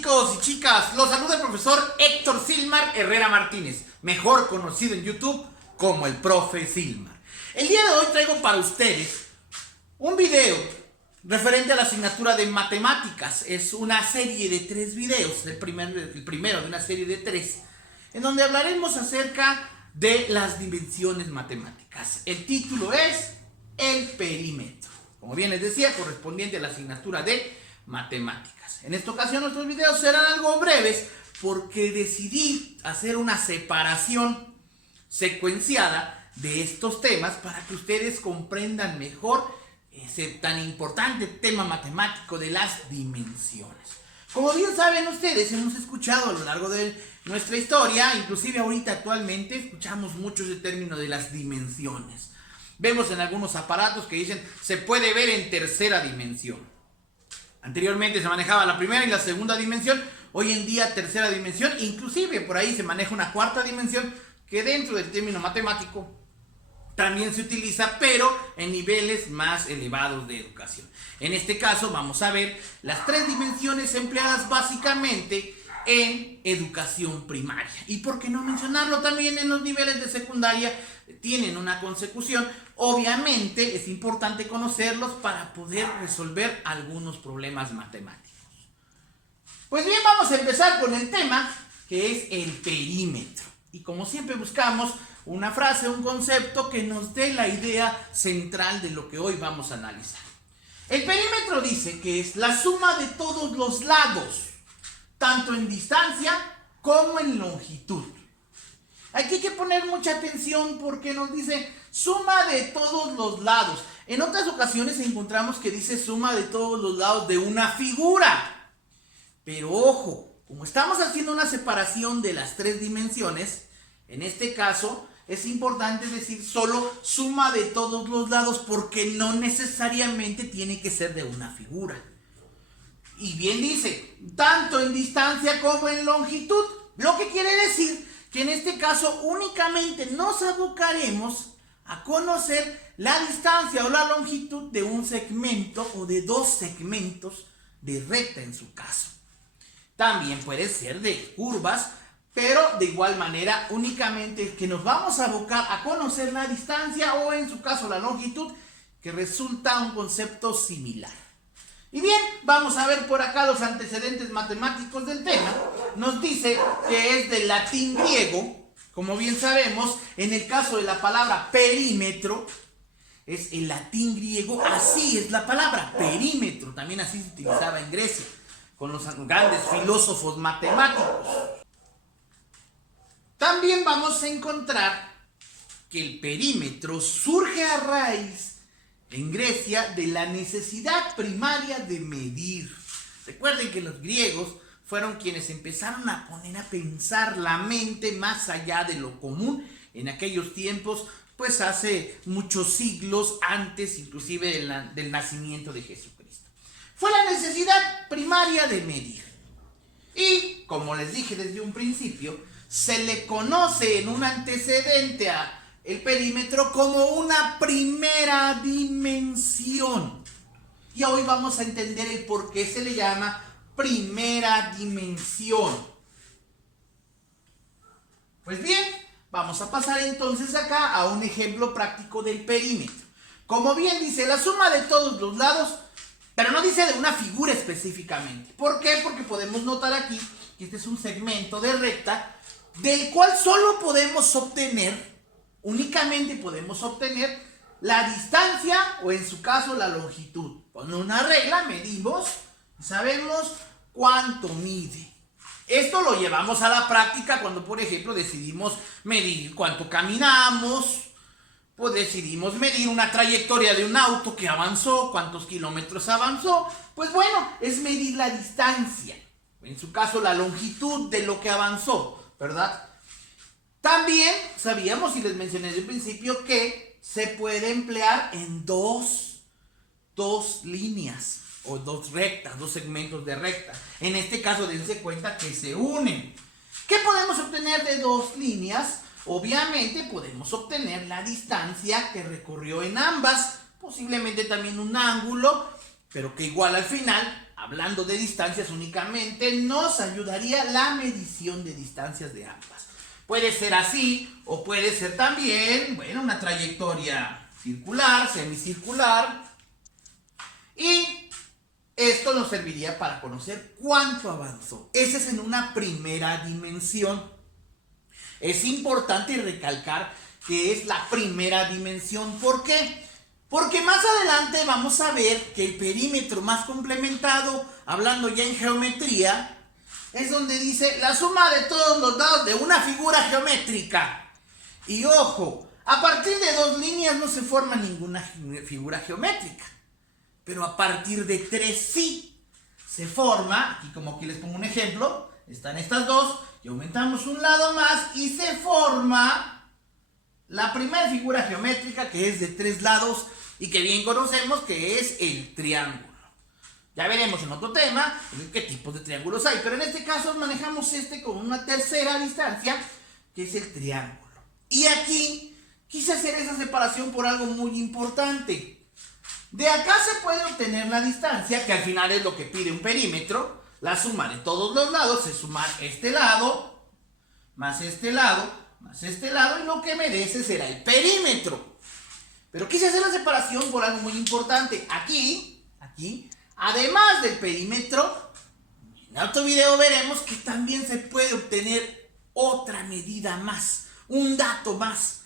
chicos y chicas? Los saluda el profesor Héctor Silmar Herrera Martínez, mejor conocido en YouTube como el Profe Silmar. El día de hoy traigo para ustedes un video referente a la asignatura de matemáticas. Es una serie de 3 videos, el primero de una serie de 3, en donde hablaremos acerca de las dimensiones matemáticas. El título es el perímetro, como bien les decía, correspondiente a la asignatura de matemáticas. En esta ocasión nuestros videos serán algo breves porque decidí hacer una separación secuenciada de estos temas para que ustedes comprendan mejor ese tan importante tema matemático de las dimensiones. Como bien saben ustedes, hemos escuchado a lo largo de nuestra historia, inclusive ahorita actualmente, escuchamos mucho ese término de las dimensiones. Vemos en algunos aparatos que dicen se puede ver en tercera dimensión. Anteriormente se manejaba la primera y la segunda dimensión, hoy en día tercera dimensión, inclusive por ahí se maneja una cuarta dimensión que dentro del término matemático también se utiliza, pero en niveles más elevados de educación. En este caso vamos a ver las 3 dimensiones empleadas básicamente en educación primaria. Y por qué no mencionarlo también en los niveles de secundaria, tienen una consecución. Obviamente es importante conocerlos para poder resolver algunos problemas matemáticos. Pues bien, vamos a empezar con el tema que es el perímetro. Y como siempre buscamos una frase, un concepto que nos dé la idea central de lo que hoy vamos a analizar. El perímetro dice que es la suma de todos los lados, tanto en distancia como en longitud. Aquí hay que poner mucha atención porque nos dice suma de todos los lados. En otras ocasiones encontramos que dice suma de todos los lados de una figura. Pero ojo, como estamos haciendo una separación de las 3 dimensiones, en este caso es importante decir solo suma de todos los lados porque no necesariamente tiene que ser de una figura. Y bien dice, tanto en distancia como en longitud, lo que quiere decir que en este caso únicamente nos abocaremos a conocer la distancia o la longitud de un segmento o de 2 segmentos de recta en su caso. También puede ser de curvas, pero de igual manera únicamente que nos vamos a abocar a conocer la distancia o en su caso la longitud, que resulta un concepto similar. Y bien, vamos a ver por acá los antecedentes matemáticos del tema. Nos dice que es del latín griego, como bien sabemos, en el caso de la palabra perímetro, es el latín griego, así es la palabra, perímetro, también así se utilizaba en Grecia, con los grandes filósofos matemáticos. También vamos a encontrar que el perímetro surge a raíz en Grecia de la necesidad primaria de medir. Recuerden que los griegos fueron quienes empezaron a poner a pensar la mente más allá de lo común en aquellos tiempos, pues hace muchos siglos antes inclusive del nacimiento de Jesucristo. Fue la necesidad primaria de medir. Y como les dije desde un principio, se le conoce en un antecedente a el perímetro como una primera dimensión. Y hoy vamos a entender el por qué se le llama primera dimensión. Pues bien, vamos a pasar entonces acá a un ejemplo práctico del perímetro. Como bien dice, la suma de todos los lados, pero no dice de una figura específicamente. ¿Por qué? Porque podemos notar aquí que este es un segmento de recta del cual solo podemos obtener, únicamente podemos obtener la distancia o en su caso la longitud. Con una regla medimos y sabemos cuánto mide. Esto lo llevamos a la práctica cuando, por ejemplo, decidimos medir cuánto caminamos, pues decidimos medir una trayectoria de un auto que avanzó, cuántos kilómetros avanzó. Pues bueno, es medir la distancia, en su caso la longitud de lo que avanzó, ¿verdad? También sabíamos y les mencioné desde el principio que se puede emplear en dos líneas o 2 rectas, 2 segmentos de recta. En este caso dense cuenta que se unen. ¿Qué podemos obtener de 2 líneas? Obviamente podemos obtener la distancia que recorrió en ambas, posiblemente también un ángulo, pero que igual al final hablando de distancias únicamente, nos ayudaría la medición de distancias de ambas. Puede ser así o puede ser también, bueno, una trayectoria circular, semicircular. Y esto nos serviría para conocer cuánto avanzó. Ese es en una primera dimensión. Es importante recalcar que es la primera dimensión. ¿Por qué? Porque más adelante vamos a ver que el perímetro más complementado, hablando ya en geometría, es donde dice la suma de todos los lados de una figura geométrica. Y ojo, a partir de dos líneas no se forma ninguna figura geométrica, pero a partir de tres sí se forma. Aquí como aquí les pongo un ejemplo, están estas dos y aumentamos un lado más y se forma la primera figura geométrica, que es de tres lados y que bien conocemos, que es el triángulo. Ya veremos en otro tema qué tipos de triángulos hay, pero en este caso manejamos este con una tercera distancia, que es el triángulo. Y aquí quise hacer esa separación por algo muy importante. De acá se puede obtener la distancia, que al final es lo que pide un perímetro, la suma de todos los lados, es sumar este lado, más este lado, más este lado, y lo que merece será el perímetro. Pero quise hacer la separación por algo muy importante. Aquí, además del perímetro, en otro video veremos que también se puede obtener otra medida más, un dato más,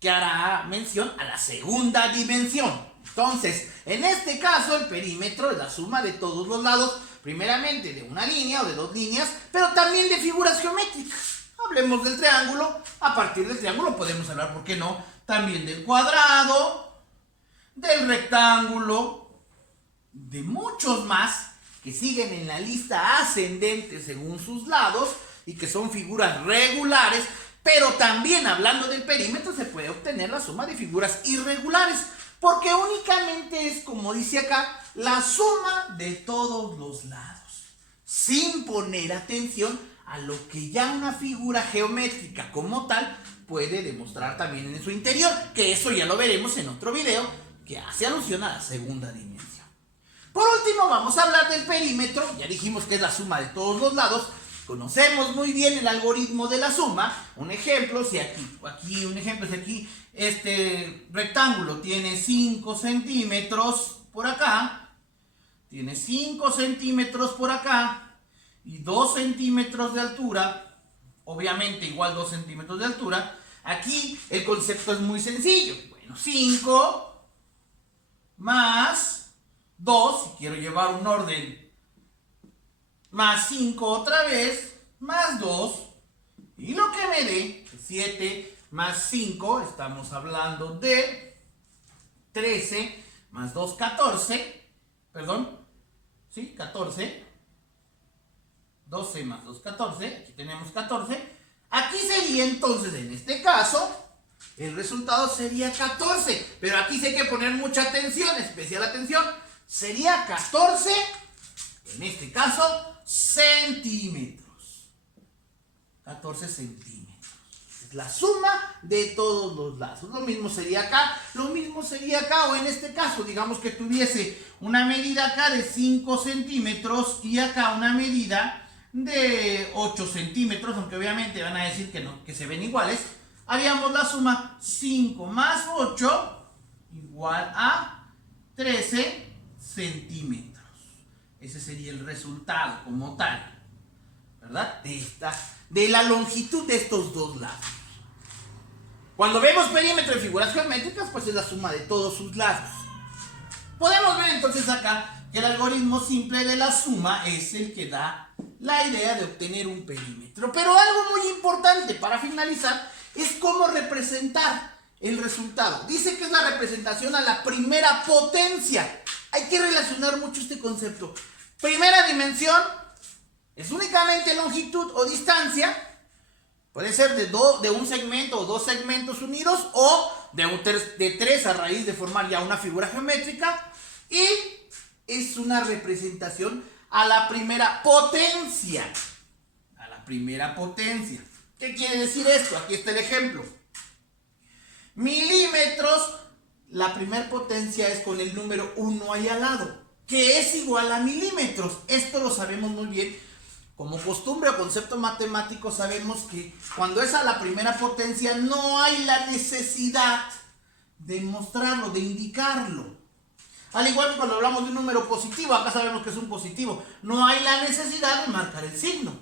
que hará mención a la segunda dimensión. Entonces, en este caso, el perímetro es la suma de todos los lados, primeramente de una línea o de dos líneas, pero también de figuras geométricas. Hablemos del triángulo. A partir del triángulo podemos hablar, ¿por qué no?, también del cuadrado, del rectángulo, de muchos más que siguen en la lista ascendente según sus lados y que son figuras regulares. Pero también, hablando del perímetro, se puede obtener la suma de figuras irregulares, porque únicamente es, como dice acá, la suma de todos los lados, sin poner atención a lo que ya una figura geométrica como tal puede demostrar también en su interior, que eso ya lo veremos en otro video que hace alusión a la segunda dimensión. Por último, vamos a hablar del perímetro. Ya dijimos que es la suma de todos los lados. Conocemos muy bien el algoritmo de la suma. Un ejemplo, si aquí este rectángulo tiene 5 centímetros por acá, tiene 5 centímetros por acá y 2 centímetros de altura, obviamente igual 2 centímetros de altura. Aquí el concepto es muy sencillo. Bueno, 5 más 2, si quiero llevar un orden, más 5 otra vez, más 2, y lo que me dé 7 más 5, estamos hablando de 13, más 2, 14, perdón, sí, 14, 12 más 2, 14, aquí tenemos 14, aquí sería entonces, en este caso, el resultado sería 14, pero aquí sí hay que poner mucha atención, especial atención, sería 14, en este caso, centímetros. 14 centímetros. Es la suma de todos los lados. Lo mismo sería acá, o en este caso, digamos que tuviese una medida acá de 5 centímetros y acá una medida de 8 centímetros, aunque obviamente van a decir que no, que se ven iguales. Haríamos la suma 5 más 8 igual a 13 centímetros. Ese sería el resultado como tal, ¿verdad? De la longitud de estos dos lados. Cuando vemos perímetro en figuras geométricas, pues es la suma de todos sus lados. Podemos ver entonces acá que el algoritmo simple de la suma es el que da la idea de obtener un perímetro. Pero algo muy importante para finalizar es cómo representar el resultado. Dice que es la representación a la primera potencia. Hay que relacionar mucho este concepto. Primera dimensión es únicamente longitud o distancia. Puede ser de un segmento o dos segmentos unidos, o de tres a raíz de formar ya una figura geométrica. Y es una representación a la primera potencia. A la primera potencia. ¿Qué quiere decir esto? Aquí está el ejemplo. Milímetros, la primera potencia es con el número 1 ahí al lado. que es igual a milímetros. Esto lo sabemos muy bien. Como costumbre o concepto matemático sabemos que cuando es a la primera potencia no hay la necesidad de mostrarlo, de indicarlo. Al igual que cuando hablamos de un número positivo, acá sabemos que es un positivo. No hay la necesidad de marcar el signo.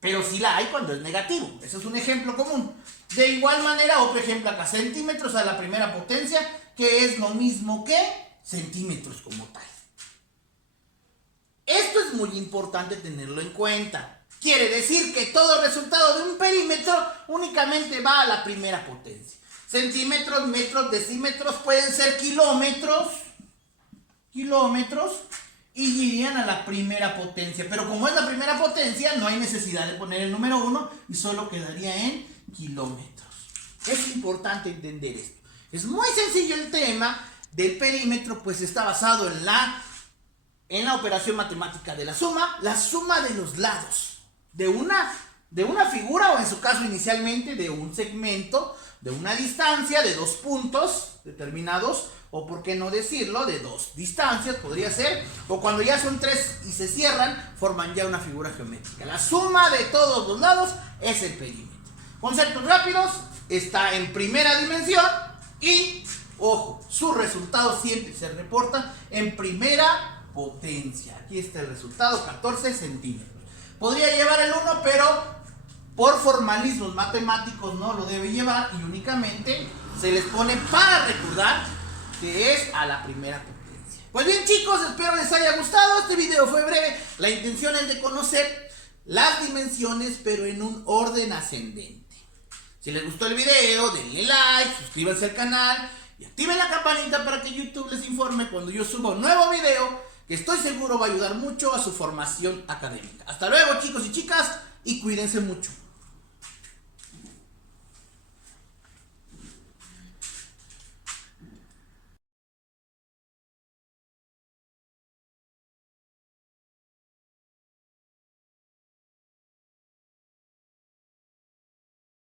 Pero sí la hay cuando es negativo. Ese es un ejemplo común. De igual manera, otro ejemplo acá, centímetros a la primera potencia, que es lo mismo que centímetros como tal. Esto es muy importante tenerlo en cuenta. Quiere decir que todo resultado de un perímetro únicamente va a la primera potencia. Centímetros, metros, decímetros pueden ser kilómetros y irían a la primera potencia. Pero como es la primera potencia, no hay necesidad de poner el número 1 y solo quedaría en kilómetros. Es importante entender esto. Es muy sencillo el tema del perímetro, pues está basado en la operación matemática de la suma de los lados de una figura, o en su caso inicialmente de un segmento, de una distancia, de dos puntos determinados, o por qué no decirlo, de dos distancias podría ser, o cuando ya son tres y se cierran, forman ya una figura geométrica. La suma de todos los lados es el perímetro. Conceptos rápidos, está en primera dimensión y, ojo, su resultado siempre se reporta en primera potencia. Aquí está el resultado, 14 centímetros. Podría llevar el 1, pero por formalismos matemáticos no lo debe llevar y únicamente se les pone para recordar que es a la primera potencia. Pues bien, chicos, espero les haya gustado. Este video fue breve. La intención es de conocer las dimensiones, pero en un orden ascendente. Si les gustó el video, denle like, suscríbanse al canal y activen la campanita para que YouTube les informe cuando yo suba un nuevo video, que estoy seguro va a ayudar mucho a su formación académica. Hasta luego, chicos y chicas, y cuídense mucho.